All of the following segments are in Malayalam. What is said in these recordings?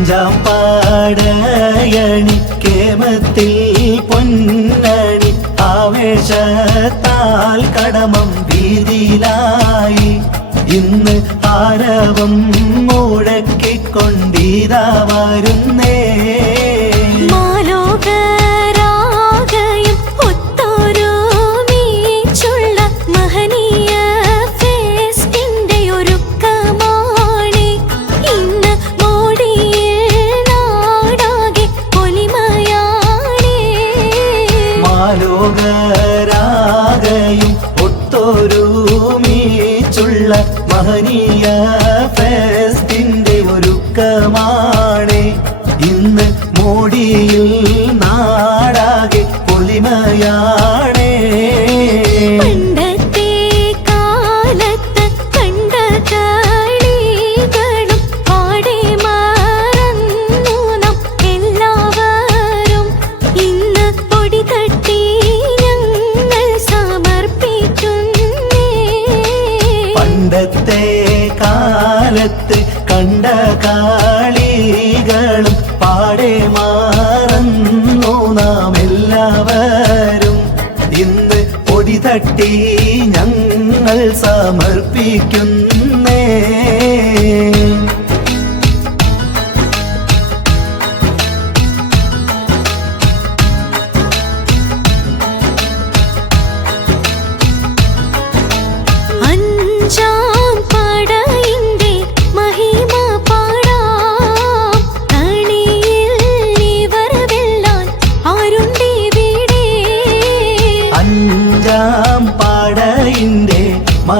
അഞ്ചാം പാടയണിക്കേമത്തിൽ പൊന്നണി ആവേശത്താൽ കടമം വീതിയിലായി ഇന്ന് ആരവം മുഴക്കിക്കൊണ്ടീതാ വരുന്നേ. മാലോകരാകയും ഒത്തൊരുമിച്ചുള്ള മഹനീയ ഫെസ്റ്റിന്റെ ഒരുക്കമാണ്. ഇന്ന് മോടിയിൽ നാടാകെ പൊലിമയാണേ പണ്ടത്തെ കാലത്ത് കണ്ട കാളികളും പാടെ മാറുന്നു നാം എല്ലാവരും. ഇന്ന് പൊടി തട്ടി ഞങ്ങൾ സമർപ്പിക്കുന്നേ.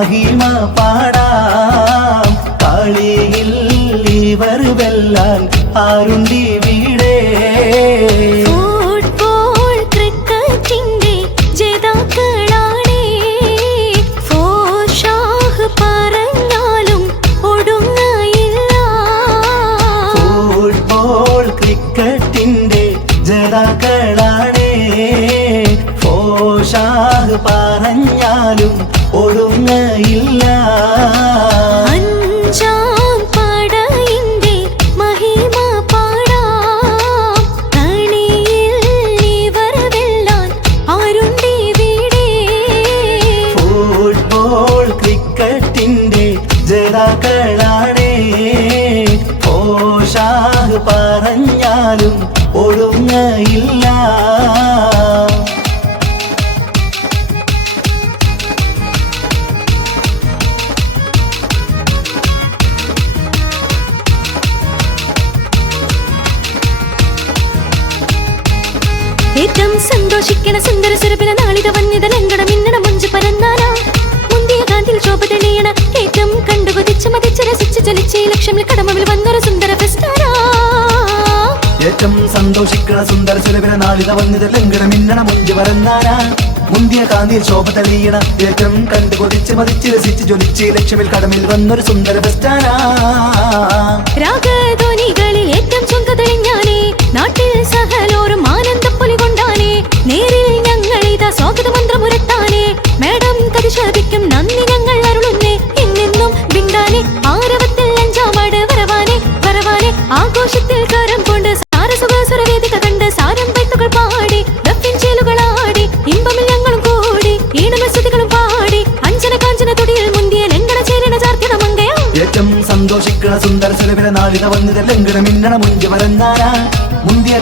മഹിമ പാടാം. കളിയിൽ ഇവർ വെല്ലാൻ ആരുണ്ടി വീടേ. ജതാക്കളാണേ. ഫോഷാഹ് ജേതാക്കളാണേ. പോഷാഹ് പറഞ്ഞാലും ഒടുങ്ങയില്ല ഏറ്റവും സന്തോഷിക്കണ സുന്ദര സുരഭിന നാളിത വന്യത ലങ്കട മിന്നണ മുഞ്ചു പരന്നാല മുന്തിയ കാന്തിൽ ശോഭ തെളിയണ ഏറ്റവും കണ്ടു കൊതിച്ച് മതിച്ച് രസിച്ച് ഏറ്റവും സന്തോഷിക്കണ സുന്ദര ചെലവിന നാളിത വന്നിത ലംഘന മിന്നണ മുഞ്ചു വരന്നാന. മുന്തിയ കാന്തിയിൽ ശോഭ തെളിയണ ഏറ്റവും കണ്ടു കൊതിച്ച് മതിച്ച് രസിച്ച് ജ്വലിച്ച് ലക്ഷ്യമിൽ കടമിൽ വന്നൊരു സുന്ദര ബസ്റ്റാനാ. നാളിത ലംഘന മിന്നണ മുഞ്ചു വരന്നാന മുന്തിയ